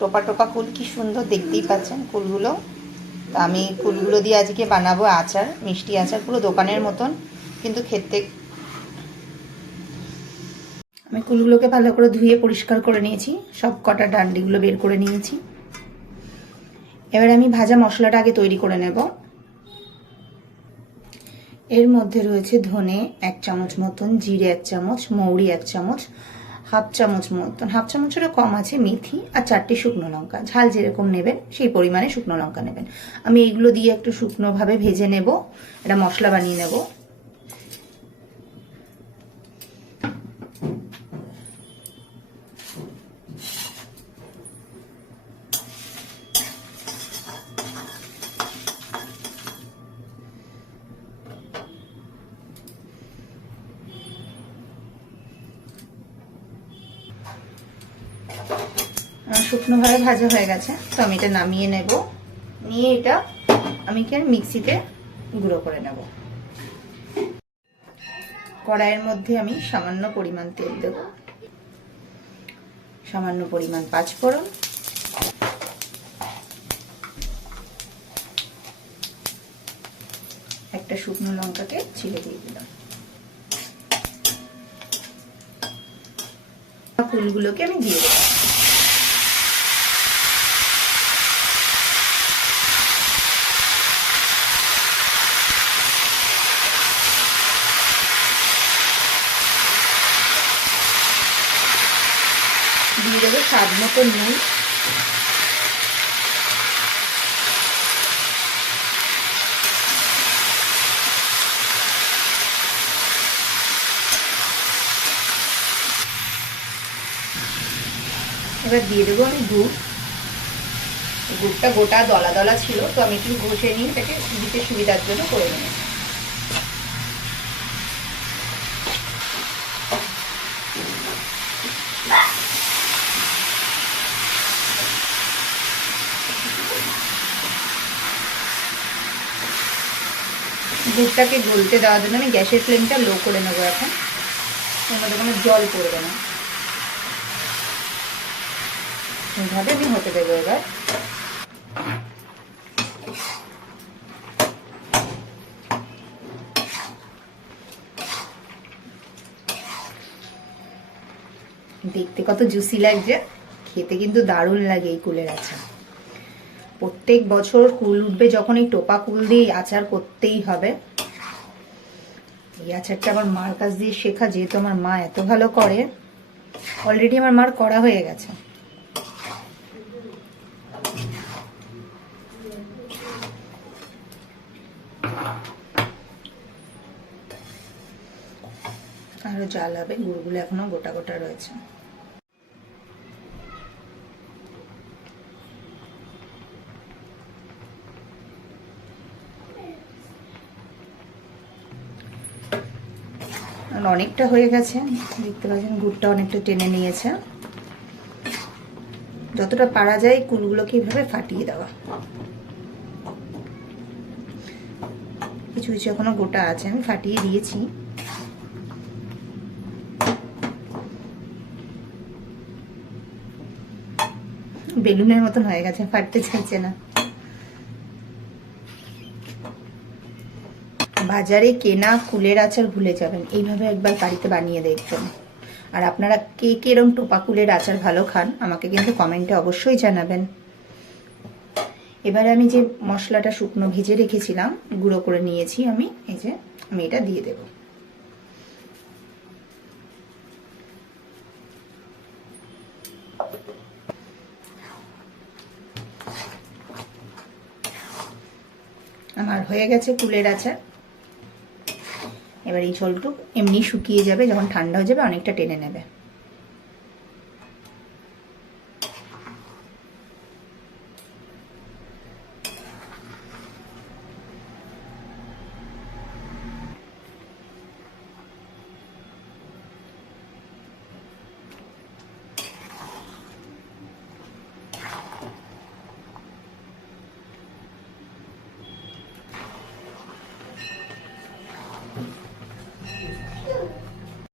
টোপা টোপা কুল, কি সুন্দর দেখতেই পাচ্ছেন কুলগুলো। তো আমি কুলগুলো দিয়ে আজকে বানাবো আচার, মিষ্টি আচার, পুরো দোকানের মতন কিন্তু খেতে। আমি কুলগুলোকে ভালো করে ধুয়ে পরিষ্কার করে নিয়েছি, সব কটা ডান্ডিগুলো বের করে নিয়েছি। এবার আমি ভাজা মশলাটা আগে তৈরি করে নেব। এর মধ্যে রয়েছে ধনে 1 চামচ মতন, জিরে 1 চামচ, মৌরি 1 চামচ, হাফ চামচ মতন, হাফ চামচেরও কম আছে মেথি, আর 4টে শুকনো লঙ্কা। ঝাল যেরকম নেবেন সেই পরিমাণে শুকনো লঙ্কা নেবেন। আমি এইগুলো দিয়ে একটু শুকনোভাবে ভেজে নেব, এটা মশলা বানিয়ে নেব। শুকনোভাবে ভাজা হয়ে গেছে, তো আমি এটা নামিয়ে নেব। নিয়ে এটা আমি কি মিক্সিতে গুঁড়ো করে নেব। কড়াইয়ের মধ্যে আমি সামান্য পরিমাণ তেল দেব, সামান্য পরিমাণ 5 ফোড়ন, একটা শুকনো লঙ্কাকে ছিঁড়ে দিয়ে দিলাম। ফুলগুলোকে আমি দিয়ে দেব। দিয়ে দেবো স্বাদ মতো নুন, এবার দিয়ে দেবো আমি গুড়। গুড়টা গোটা দলা দলা ছিল, তো আমি একটু ঘষে নিয়ে এটাকে দিতে সুবিধার জন্য করে নেব। গুড়টাকে গলতে দেওয়ার জন্য আমি গ্যাসের ফ্লেমটা লো করে নেবো। এখন এর মধ্যে কোনো জল পড়বে না, এইভাবে আমি হতে দেবো। এবার দেখতে কত জুসি লাগছে, খেতে কিন্তু দারুণ লাগে এই কুলের আচার। প্রত্যেক বছর কুল উঠবে যখন এই টোপা কুল দিয়ে আচার করতেই হবে। এই আচারটা আমার মার কাছ দিয়ে শেখা, যেহেতু আমার মা এত ভালো করে। অলরেডি আমার মার করা হয়ে গেছে। আরো জাল হবে, গুড়গুলো এখনো গোটা গোটা রয়েছে। অনেকটা হয়ে গেছে, দেখতে পাচ্ছেন গুড়টা অনেকটা টেনে নিয়েছে। যতটা পারা যায় কুলগুলোকে এইভাবে ফাটিয়ে দেওয়া। কিছু কিছু এখনো গোটা আছে, আমি ফাটিয়ে দিয়েছি। বেলুনের মতন হয়ে গেছে, ফাটতে চাইছে না। বাজারে কেনা কুলের আচার ভুলে যাবেন, এইভাবে একবার বাড়িতে বানিয়ে দেখবেন। আর আপনারা কে কে এরকম টোপা কুলের আচার ভালো খান আমাকে কিন্তু কমেন্টে অবশ্যই জানাবেন। এবারে আমি যে মশলাটা শুকনো ভেজে রেখেছিলাম, গুঁড়ো করে নিয়েছি আমি, এই যে আমি এটা দিয়ে দেব। আমার হয়ে গেছে কুলের আচার। এবার এই ঝোলটুকু এমনি শুকিয়ে যাবে, যখন ঠান্ডা হয়ে যাবে অনেকটা টেনে নেবে।